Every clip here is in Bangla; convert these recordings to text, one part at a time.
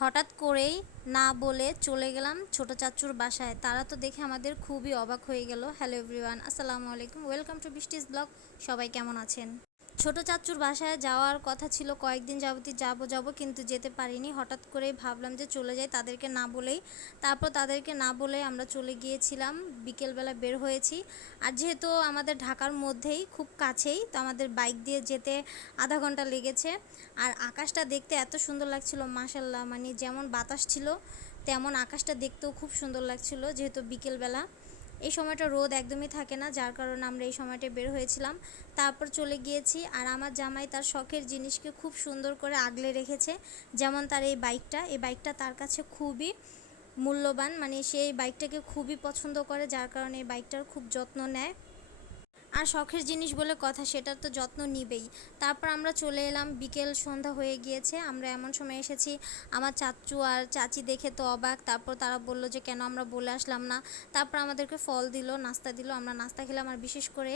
হঠাৎ করেই না বলে চলে গেলাম ছোট চাচ্চুর বাসায়। তারা তো দেখে আমাদের খুবই অবাক হয়ে গেল। হ্যালো এভরিওয়ান, আসসালামু আলাইকুম, ওয়েলকাম টু বৃষ্টিস ব্লগ। সবাই কেমন আছেন? ছোট চাচ্চুর বাসায় যাওয়ার কথা ছিল, কয়েকদিন যাবতই যাব কিন্তু যেতে পারিনি। হঠাৎ করেই ভাবলাম যে চলে যাই তাদেরকে না বলেই। তারপর তাদেরকে না বলেই আমরা চলে গিয়েছিলাম, বিকেলবেলা বের হয়েছি। আর যেহেতু আমাদের ঢাকার মধ্যেই খুব কাছেই, তো আমাদের বাইক দিয়ে যেতে আধা ঘন্টা লেগেছে। আর আকাশটা দেখতে এত সুন্দর লাগছিল, মাশাল্লাহ, মানে যেমন বাতাস ছিল তেমন আকাশটা দেখতেও খুব সুন্দর লাগছিল। যেহেতু বিকেলবেলা এই সময়টা রোদ একদমই থাকে না, যার কারণে আমরা এই সময়টা বের হয়েছিলাম। তারপর চলে গিয়েছি। আর আমার জামাই তার শখের জিনিসকে খুব সুন্দর করে আগলে রেখেছে। যেমন তার এই বাইকটা তার কাছে খুবই মূল্যবান, মানে সে এই বাইকটাকে খুবই পছন্দ করে, যার কারণে এই বাইকটার খুব যত্ন নেয়। আর শখের জিনিস বলে কথা, সেটার তো যত্ন নিবেই। তারপর আমরা চলে এলাম, বিকেল সন্ধ্যা হয়ে গিয়েছে। আমরা এমন সময় এসেছি, আমার চাচু আর চাচি দেখে তো অবাক। তারপর তারা বলল যে কেন আমরা বলে আসলাম না। তারপর আমাদেরকে ফল দিল, নাস্তা দিল, আমরা নাস্তা খেলাম। আর বিশেষ করে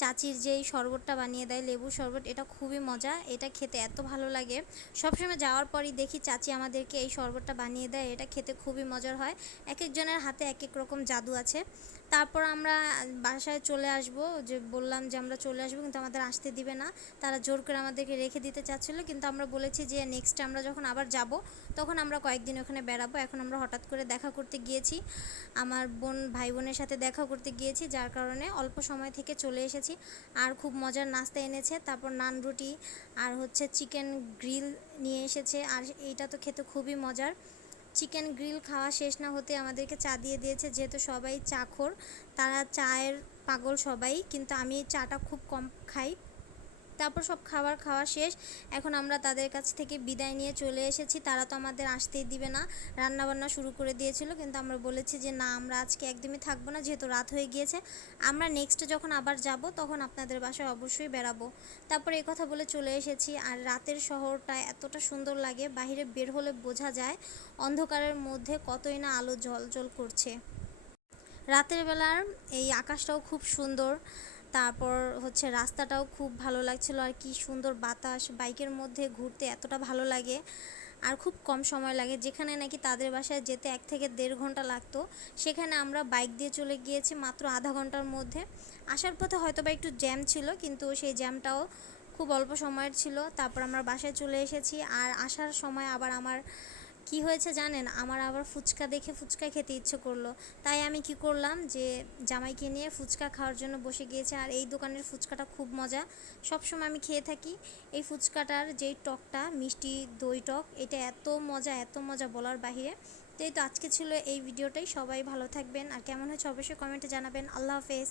চাচির যেই শরবতটা বানিয়ে দেয়, লেবুর শরবত, এটা খুবই মজা, এটা খেতে এত ভালো লাগে। সবসময় যাওয়ার পরই দেখি চাচি আমাদেরকে এই শরবতটা বানিয়ে দেয়, এটা খেতে খুবই মজার হয়। এক একজনের হাতে এক এক রকম জাদু আছে। তারপর আমরা বাসায় চলে আসব, যে বললাম যে আমরা চলে আসবো, কিন্তু আমাদের আসতে দিবে না। তারা জোর করে আমাদেরকে রেখে দিতে চাচ্ছিলো, কিন্তু আমরা বলেছি যে নেক্সট আমরা যখন আবার যাব তখন আমরা কয়েকদিন ওখানে বেড়াবো। এখন আমরা হঠাৎ করে দেখা করতে গিয়েছি, আমার ভাই বোনের সাথে দেখা করতে গিয়েছি, যার কারণে অল্প সময় থেকে চলে এসেছি। আর খুব মজার নাস্তা এনেছে, তারপর নান রুটি আর হচ্ছে চিকেন গ্রিল নিয়ে এসেছে। আর এইটা তো খেতে খুবই মজার। চিকেন গ্রিল খাওয়া শেষ না হতে আমাদেরকে চা দিয়ে দিয়েছে। যেহেতু সবাই চাখোর, তারা চায়ের পাগল সবাই, কিন্তু আমি চাটা খুব কম খাই। তারপর সব খাবার খাওয়া শেষ। এখন আমরা তাদের কাছ থেকে বিদায় নিয়ে চলে এসেছি। তারা তো আমাদের আসতেই দিবে না, রান্নাবান্না শুরু করে দিয়েছিল, কিন্তু আমরা বলেছি যে না, আমরা আজকে একদমই থাকবো না, যেহেতু রাত হয়ে গিয়েছে। আমরা নেক্সট যখন আবার যাব তখন আপনাদের বাসায় অবশ্যই বেড়াবো। তারপর এই কথা বলে চলে এসেছি। আর রাতের শহরটা এতটা সুন্দর লাগে, বাইরে বের হলে বোঝা যায় অন্ধকারের মধ্যে কতই না আলো জ্বলজ্বল করছে। রাতের বেলার এই আকাশটাও খুব সুন্দর। তারপর হচ্ছে রাস্তাটাও খুব ভালো লাগছিল। আর কি সুন্দর বাতাস, বাইকের মধ্যে ঘুরতে এতটা ভালো লাগে। আর খুব কম সময় লাগে, যেখানে নাকি তাদের বাসায় যেতে 1 থেকে 1.5 ঘন্টা লাগতো, সেখানে আমরা বাইক দিয়ে চলে গিয়েছি মাত্র আধা ঘন্টার মধ্যে। আসার পথে হয়তো বা একটু জ্যাম ছিল, কিন্তু সেই জ্যামটাও খুব অল্প সময়ের ছিল। তারপর আমরা বাসায় চলে এসেছি। আর আসার সময় আবার আমার কি হয়েছে জানেন, আমার আবার ফুচকা দেখে ফুচকা খেতে ইচ্ছে করলো। তাই আমি কি করলাম, যে জামাইকে নিয়ে ফুচকা খাওয়ার জন্য বসে গিয়েছে। আর এই দোকানের ফুচকাটা খুব মজা, সবসময় আমি খেয়ে থাকি। এই ফুচকাটার যেই টকটা, মিষ্টি দই টক, এটা এত মজা বলার বাহিরে। তো এই তো আজকে ছিল এই ভিডিওটাই। সবাই ভালো থাকবেন, আর কেমন হয়েছে অবশ্যই কমেন্টে জানাবেন। আল্লাহ হাফেজ।